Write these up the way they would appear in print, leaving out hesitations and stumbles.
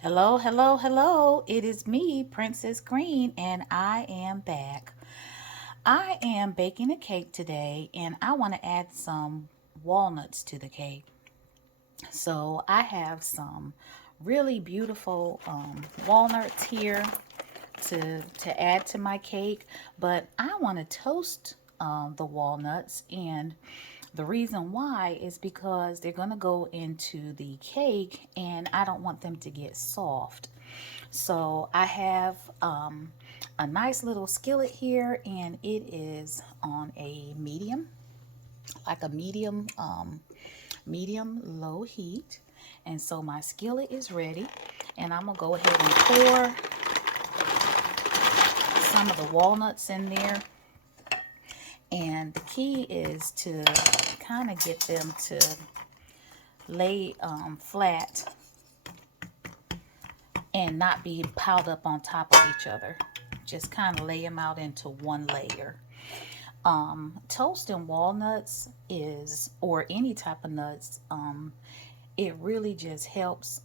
Hello, hello, hello. It is me, Princess Green, and I am back. I am baking a cake today, and I want to add some walnuts to the cake. So I have some really beautiful walnuts here to add to my cake, but I want to toast the walnuts, and the reason why is because they're going to go into the cake and I don't want them to get soft. So I have a nice little skillet here, and it is on a medium, like a medium low heat. And so my skillet is ready, and I'm gonna go ahead and pour some of the walnuts in there. And the key is to kind of get them to lay flat and not be piled up on top of each other. Just kind of lay them out into one layer. Toasting walnuts is, or any type of nuts, it really just helps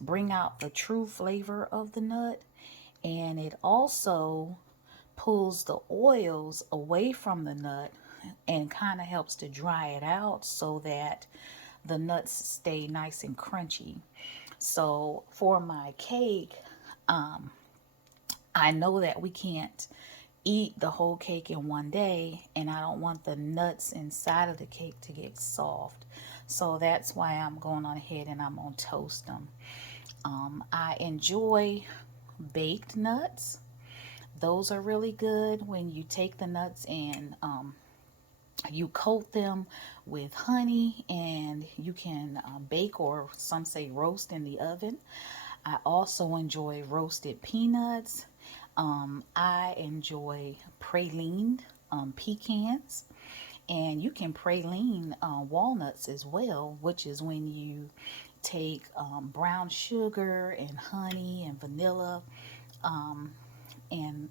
bring out the true flavor of the nut, and it also pulls the oils away from the nut and kind of helps to dry it out so that the nuts stay nice and crunchy. So for my cake, I know that we can't eat the whole cake in one day, and I don't want the nuts inside of the cake to get soft. So that's why I'm going on ahead and I'm going to toast them. I enjoy baked nuts. Those are really good when you take the nuts and you coat them with honey, and you can bake, or some say roast, in the oven. I also enjoy roasted peanuts. I enjoy praline pecans, and you can praline walnuts as well, which is when you take brown sugar and honey and vanilla and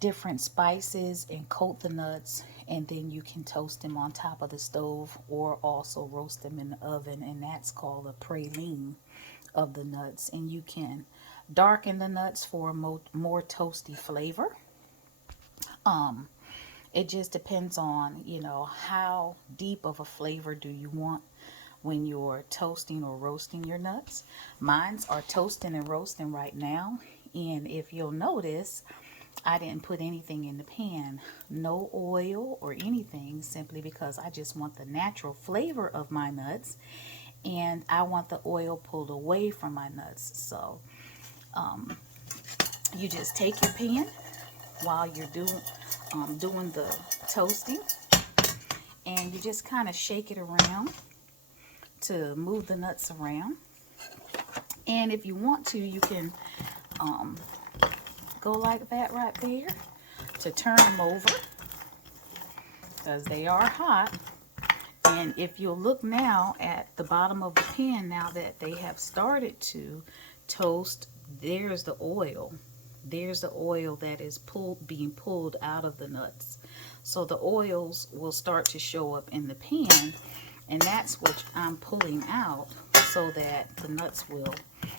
different spices and coat the nuts, and then you can toast them on top of the stove or also roast them in the oven, and that's called a praline of the nuts. And you can darken the nuts for a more toasty flavor. It just depends on, how deep of a flavor do you want when you're toasting or roasting your nuts. Mines are toasting and roasting right now, and if you'll notice, I didn't put anything in the pan, no oil or anything, simply because I just want the natural flavor of my nuts, and I want the oil pulled away from my nuts. So you just take your pan while you're doing the toasting, and you just kind of shake it around to move the nuts around. And if you want to, you can go like that right there to turn them over, because they are hot. And if you'll look now at the bottom of the pan, now that they have started to toast, there's the oil. There's the oil that is being pulled out of the nuts. So the oils will start to show up in the pan, and that's what I'm pulling out so that the nuts will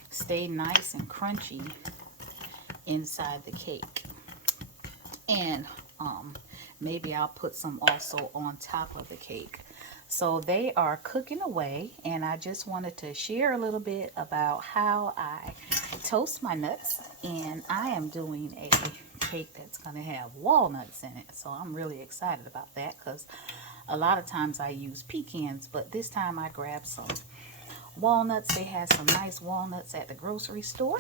stay nice and crunchy inside the cake. And maybe I'll put some also on top of the cake. So they are cooking away, and I just wanted to share a little bit about how I toast my nuts. And I am doing a cake that's going to have walnuts in it, so I'm really excited about that, because a lot of times I use pecans, but this time I grabbed some walnuts. They had some nice walnuts at the grocery store.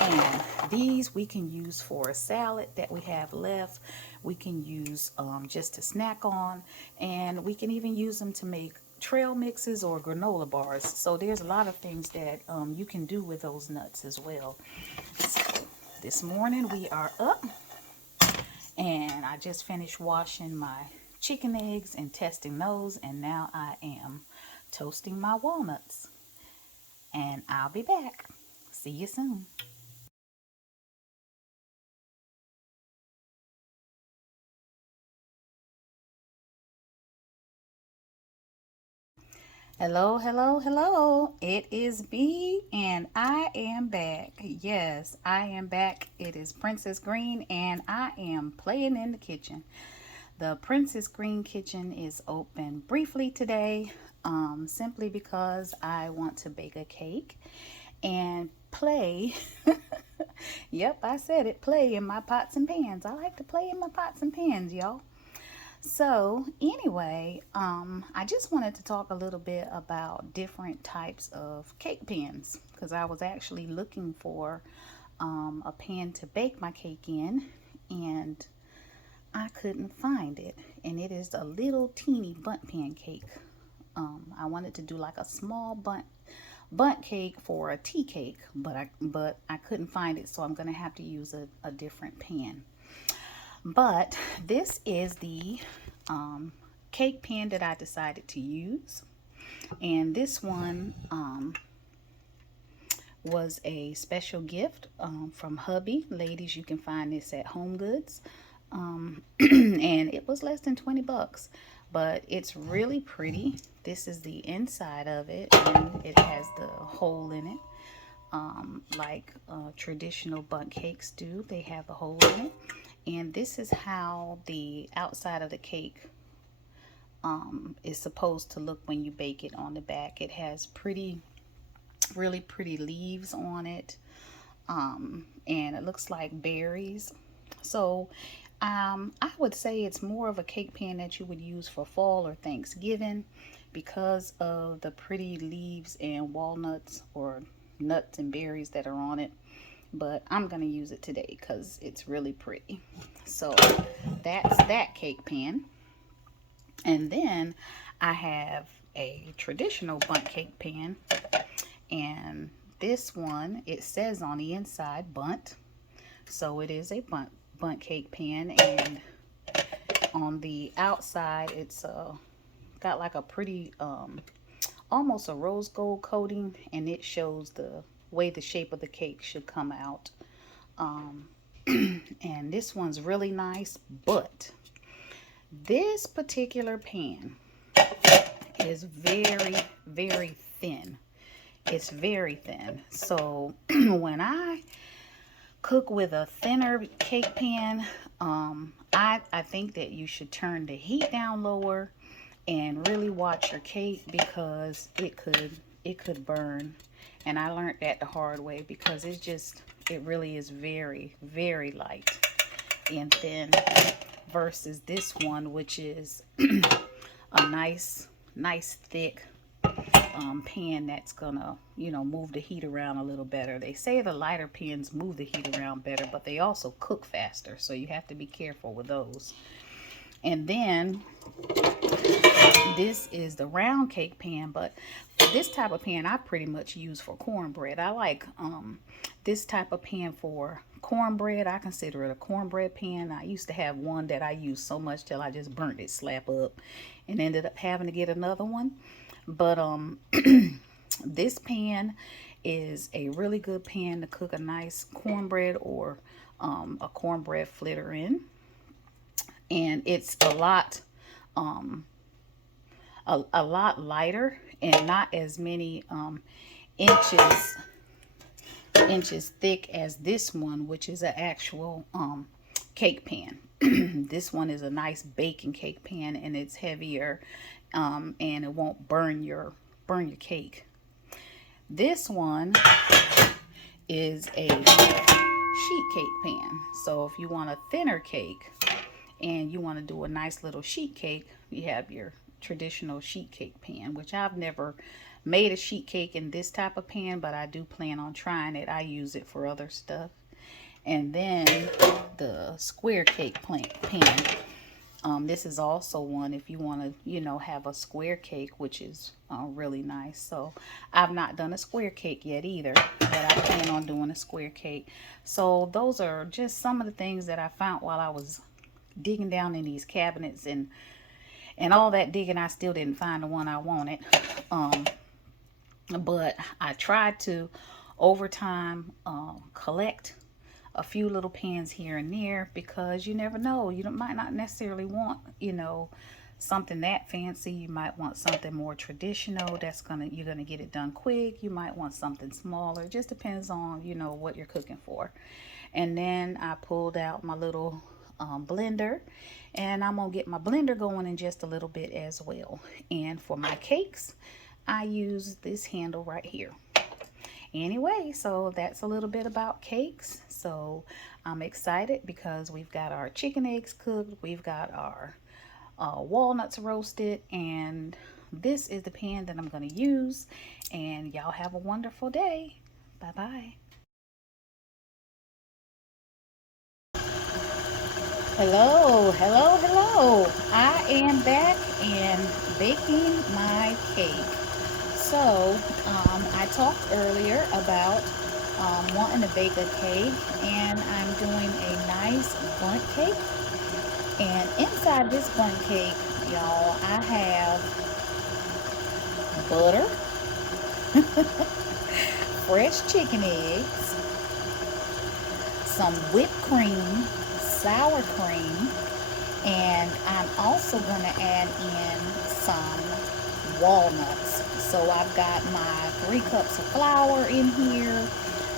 And these we can use for a salad that we have left. We can use just to snack on, and we can even use them to make trail mixes or granola bars. So there's a lot of things that you can do with those nuts as well. So this morning we are up, and I just finished washing my chicken eggs and testing those, and now I am toasting my walnuts. And I'll be back. See you soon. Hello, hello, hello. It is me and I am back. Yes, I am back. It is Princess Green and I am playing in the kitchen. The Princess Green kitchen is open briefly today, simply because I want to bake a cake and play. Yep, I said it, play in my pots and pans. I like to play in my pots and pans, y'all. So anyway, I just wanted to talk a little bit about different types of cake pans because I was actually looking for a pan to bake my cake in, and I couldn't find it. And it is a little teeny bundt pan cake. I wanted to do like a small bundt cake for a tea cake, but I couldn't find it, so I'm gonna have to use a different pan. But this is the cake pan that I decided to use. And this one was a special gift from hubby. Ladies, you can find this at Home Goods. And it was less than 20 bucks. But it's really pretty. This is the inside of it, and it has the hole in it. Like traditional bundt cakes do. They have a hole in it. And this is how the outside of the cake is supposed to look when you bake it on the back. It has really pretty leaves on it. And it looks like berries. So I would say it's more of a cake pan that you would use for fall or Thanksgiving because of the pretty leaves and walnuts or nuts and berries that are on it. But I'm going to use it today because it's really pretty. So that's that cake pan. And then I have a traditional bundt cake pan. And this one, it says on the inside bundt. So it is a bundt cake pan. And on the outside, it's got like a pretty, almost a rose gold coating. And it shows the way the shape of the cake should come out. And this one's really nice, but this particular pan is very thin. It's very thin. So when I cook with a thinner cake pan, I think that you should turn the heat down lower and really watch your cake because it could burn. And I learned that the hard way because it really is very light and thin versus this one, which is a nice thick pan that's gonna move the heat around a little better. They say the lighter pans move the heat around better, but they also cook faster, so you have to be careful with those. And then this is the round cake pan, but this type of pan I pretty much use for cornbread. I like this type of pan for cornbread. I consider it a cornbread pan. I used to have one that I used so much till I just burnt it slap up and ended up having to get another one. But this pan is a really good pan to cook a nice cornbread or a cornbread flitter in. And it's a lot lighter and not as many inches thick as this one, which is an actual cake pan. This one is a nice baking cake pan, and it's heavier, and it won't burn your cake. This one is a sheet cake pan. So if you want a thinner cake and you want to do a nice little sheet cake, you have your traditional sheet cake pan, which I've never made a sheet cake in this type of pan, but I do plan on trying it. I use it for other stuff. And then the square cake pan. This is also one if you want to, have a square cake, which is really nice. So I've not done a square cake yet either, but I plan on doing a square cake. So those are just some of the things that I found while I was digging down in these cabinets, and all that digging, I still didn't find the one I wanted. But I tried to, over time, collect a few little pans here and there because you never know. You might not necessarily want, something that fancy. You might want something more traditional you're gonna get it done quick. You might want something smaller. It just depends on, you know, what you're cooking for. And then I pulled out my little blender, and I'm gonna get my blender going in just a little bit as well. And for my cakes, I use this handle right here. Anyway, so that's a little bit about cakes. So I'm excited because we've got our chicken eggs cooked, we've got our walnuts roasted, and this is the pan that I'm going to use. And y'all have a wonderful day. Bye bye. Hello, hello, hello. I am back and baking my cake. So I talked earlier about wanting to bake a cake, and I'm doing a nice bundt cake. And inside this bundt cake, y'all, I have butter, fresh chicken eggs, some whipped cream, sour cream, and I'm also going to add in some walnuts. So I've got my 3 cups of flour in here.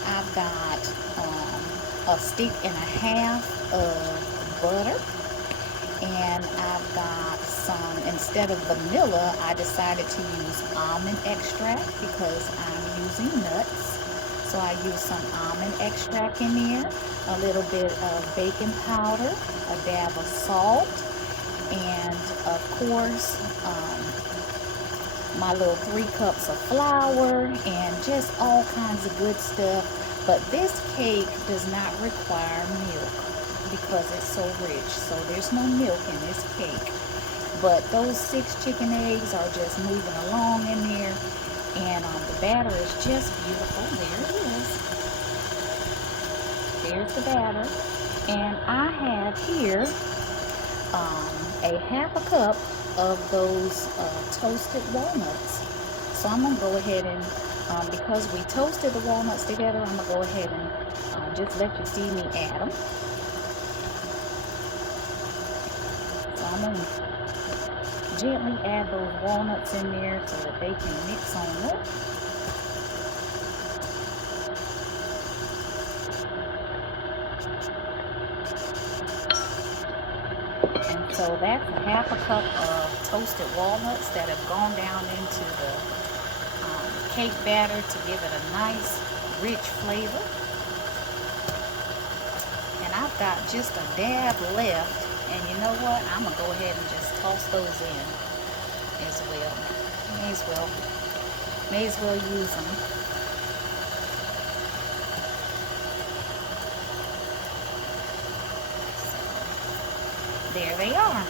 I've got a stick and a half of butter, and I've got some, instead of vanilla, I decided to use almond extract because I'm using nuts. So I use some almond extract in there, a little bit of baking powder, a dab of salt, and of course my little 3 cups of flour, and just all kinds of good stuff. But this cake does not require milk because it's so rich, so there's no milk in this cake. But those 6 chicken eggs are just moving along in there, and the batter is just beautiful. There it is. There's the batter, and I have here a half a cup of those toasted walnuts. So I'm gonna go ahead and because we toasted the walnuts together, I'm gonna go ahead and just let you see me add them. So I'm gonna gently add those walnuts in there so that they can mix on up. And so that's a half a cup of toasted walnuts that have gone down into the cake batter to give it a nice rich flavor. And I've got just a dab left, and you know what, I'm gonna go ahead and just toss those in as well. May as well use them. There they are.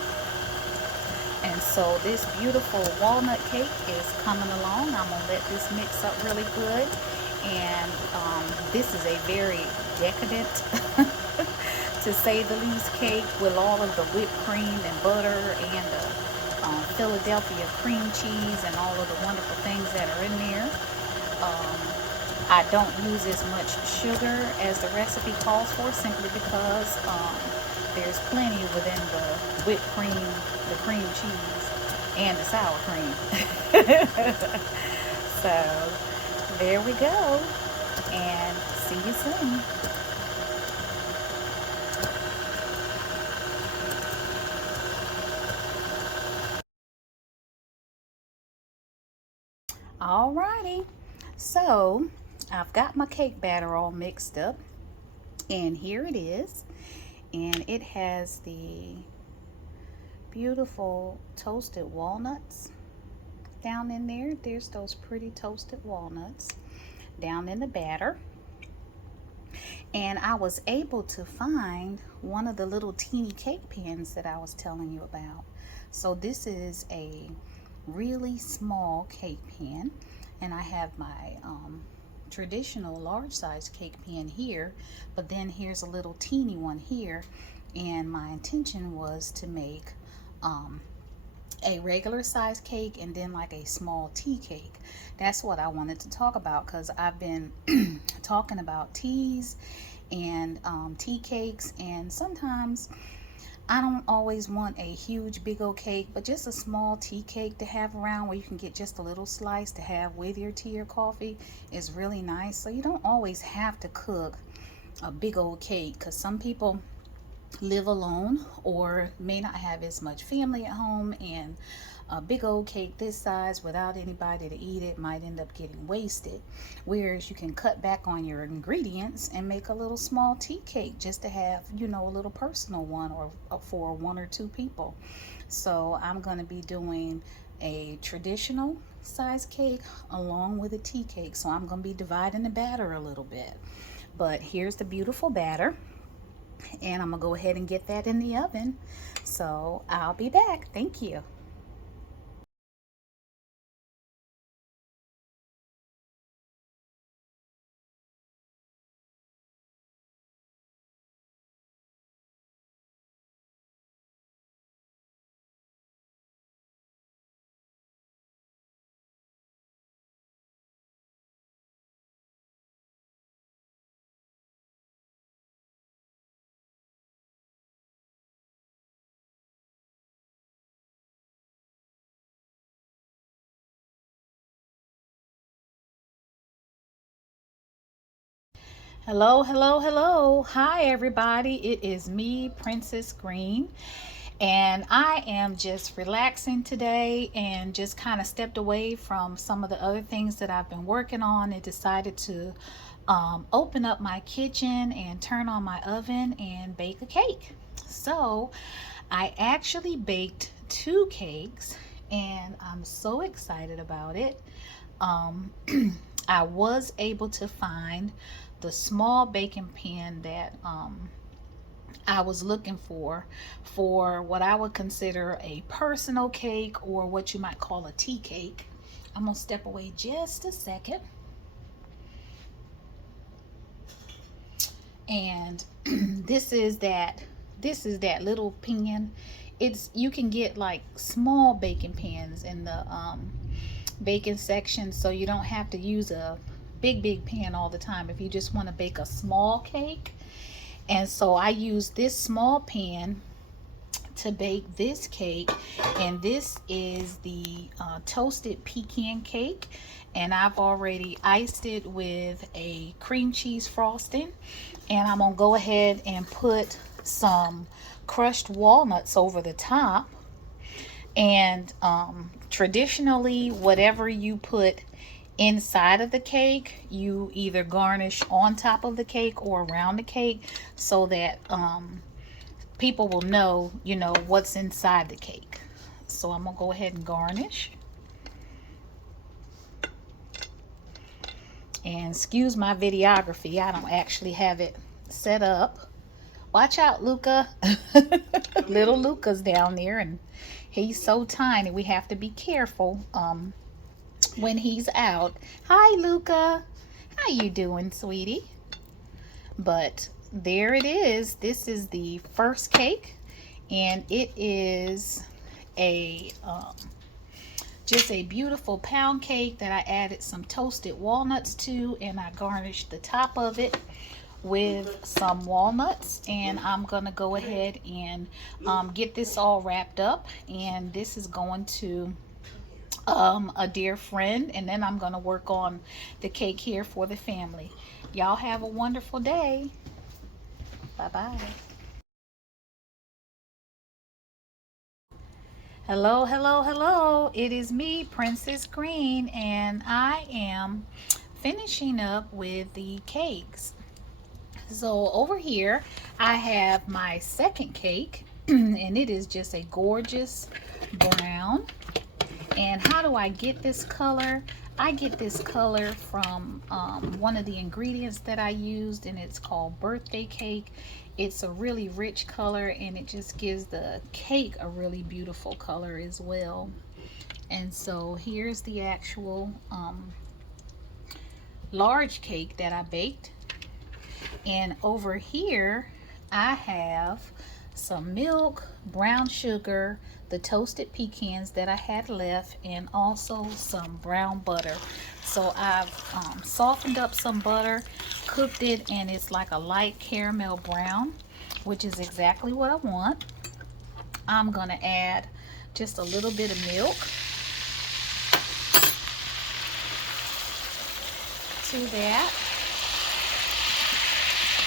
And so this beautiful walnut cake is coming along. I'm gonna let this mix up really good. And this is a very decadent, to say the least, cake with all of the whipped cream and butter and the Philadelphia cream cheese and all of the wonderful things that are in there. I don't use as much sugar as the recipe calls for, simply because there's plenty within the whipped cream, the cream cheese, and the sour cream. So there we go, and see you soon. Alrighty, so I've got my cake batter all mixed up, and here it is. And it has the beautiful toasted walnuts down in there. There's those pretty toasted walnuts down in the batter. And I was able to find one of the little teeny cake pans that I was telling you about. So this is a really small cake pan, and I have my traditional large size cake pan here, but then here's a little teeny one here. And my intention was to make a regular size cake and then like a small tea cake. That's what I wanted to talk about, because I've been talking about teas and tea cakes, and sometimes I don't always want a huge big old cake, but just a small tea cake to have around where you can get just a little slice to have with your tea or coffee is really nice. So you don't always have to cook a big old cake, because some people live alone or may not have as much family at home, and a big old cake this size without anybody to eat it might end up getting wasted. Whereas you can cut back on your ingredients and make a little small tea cake just to have, you know, a little personal one, or for one or two people. So I'm going to be doing a traditional size cake along with a tea cake. So I'm going to be dividing the batter a little bit. But here's the beautiful batter, and I'm gonna go ahead and get that in the oven. So I'll be back. Thank you. Hello, hello, hello. Hi, everybody. It is me, Princess Green, and I am just relaxing today and just kind of stepped away from some of the other things that I've been working on and decided to open up my kitchen and turn on my oven and bake a cake. So I actually baked two cakes, and I'm so excited about it. Um, I was able to find the small baking pan that I was looking for what I would consider a personal cake, or what you might call a tea cake. I'm gonna step away just a second. And this is that little pan. It's, you can get like small baking pans in the baking section, so you don't have to use a big pan all the time if you just want to bake a small cake. And so I use this small pan to bake this cake, and this is the toasted pecan cake, and I've already iced it with a cream cheese frosting, and I'm gonna go ahead and put some crushed walnuts over the top. And traditionally, whatever you put inside of the cake, you either garnish on top of the cake or around the cake, so that people will know, you know, what's inside the cake. So I'm gonna go ahead and garnish. And excuse my videography, I don't actually have it set up. Watch out, Luca. Little Luca's down there, and he's so tiny. We have to be careful when he's out. Hi, Luca. How you doing, sweetie? But there it is. This is the first cake, and it is a just a beautiful pound cake that I added some toasted walnuts to, and I garnished the top of it with some walnuts. And I'm gonna go ahead and get this all wrapped up, and this is going to a dear friend, and then I'm gonna work on the cake here for the family. Y'all have a wonderful day. Bye bye. Hello, hello, hello. It is me, Princess Green, and I am finishing up with the cakes. So over here I have my second cake, and it is just a gorgeous brown. And how do I get this color? I get this color from one of the ingredients that I used, and it's called birthday cake. It's a really rich color, and it just gives the cake a really beautiful color as well. And so here's the actual large cake that I baked. And over here I have some milk, brown sugar, the toasted pecans that I had left, and also some brown butter. So I've softened up some butter, cooked it, and it's like a light caramel brown, which is exactly what I want. I'm going to add just a little bit of milk to that.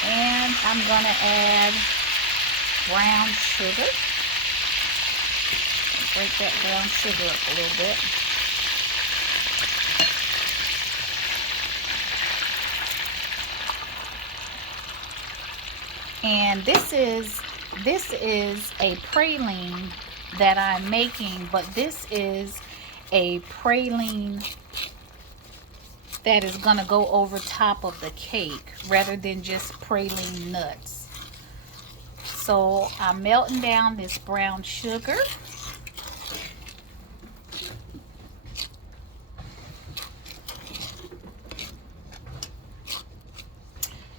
And I'm going to add brown sugar. Break that brown sugar up a little bit. And this is a praline that I'm making, but this is a praline that is going to go over top of the cake rather than just praline nuts. So I'm melting down this brown sugar.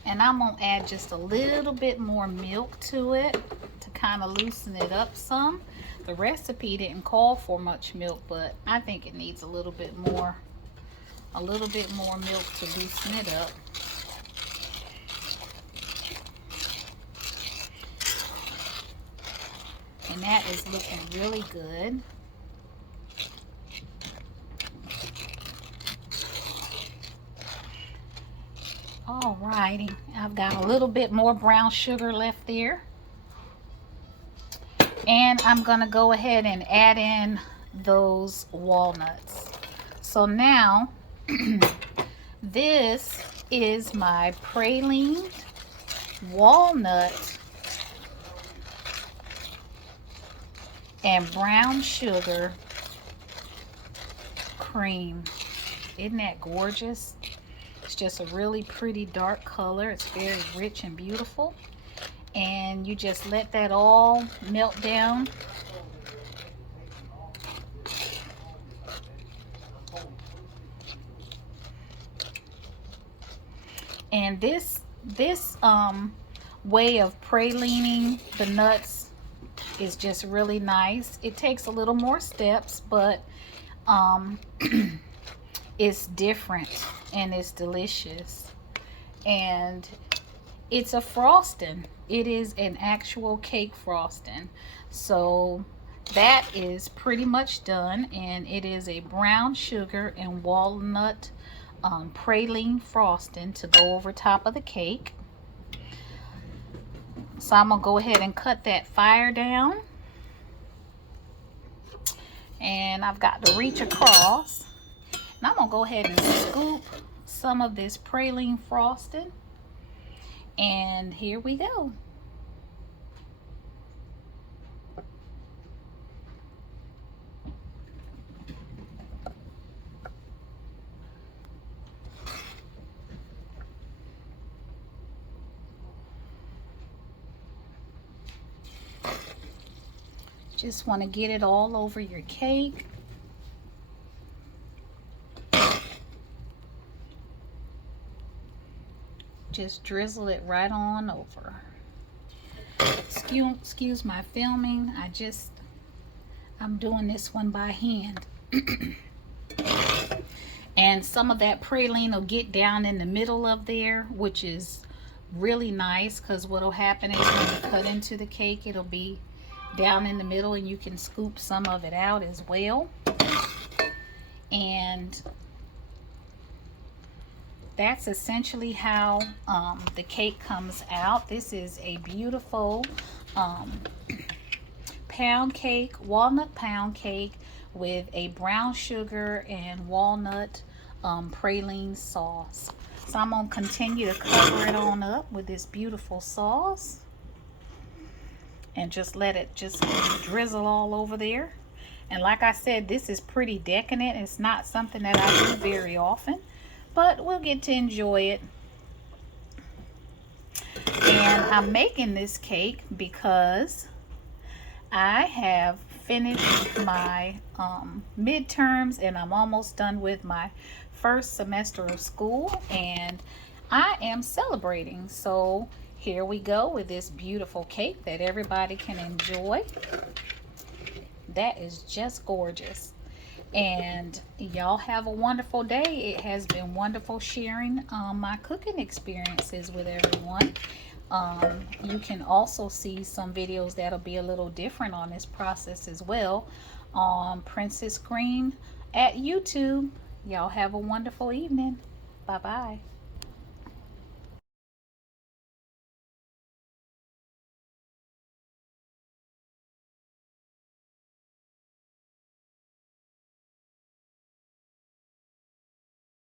And I'm going to add just a little bit more milk to it to kind of loosen it up some. The recipe didn't call for much milk, but I think it needs a little bit more milk to loosen it up. And that is looking really good. Alrighty, I've got a little bit more brown sugar left there. And I'm gonna go ahead and add in those walnuts. So now, this is my praline walnut and brown sugar cream. Isn't that gorgeous? It's just a really pretty dark color. It's very rich and beautiful. And you just let that all melt down. And this way of pralining the nuts is just really nice. It takes a little more steps, but it's different and it's delicious. And it's a frosting. It is an actual cake frosting. So that is pretty much done, and it is a brown sugar and walnut praline frosting to go over top of the cake. So I'm gonna go ahead and cut that fire down, and I've got to reach across, and I'm gonna go ahead and scoop some of this praline frosting, and here we go. Just want to get it all over your cake. Just drizzle it right on over. Excuse my filming. I'm doing this one by hand. And some of that praline will get down in the middle of there, which is really nice, because what will happen is when you cut into the cake, it'll be down in the middle, and you can scoop some of it out as well. And that's essentially how the cake comes out. This is a beautiful pound cake, walnut pound cake with a brown sugar and walnut praline sauce. So I'm going to continue to cover it on up with this beautiful sauce. And just let it just drizzle all over there. And like I said, this is pretty decadent. It's not something that I do very often, but we'll get to enjoy it. And I'm making this cake because I have finished my midterms, and I'm almost done with my first semester of school, and I am celebrating. So here we go with this beautiful cake that everybody can enjoy. That is just gorgeous. And y'all have a wonderful day. It has been wonderful sharing my cooking experiences with everyone. You can also see some videos that'll be a little different on this process as well on Princess Green at YouTube. Y'all have a wonderful evening. Bye bye.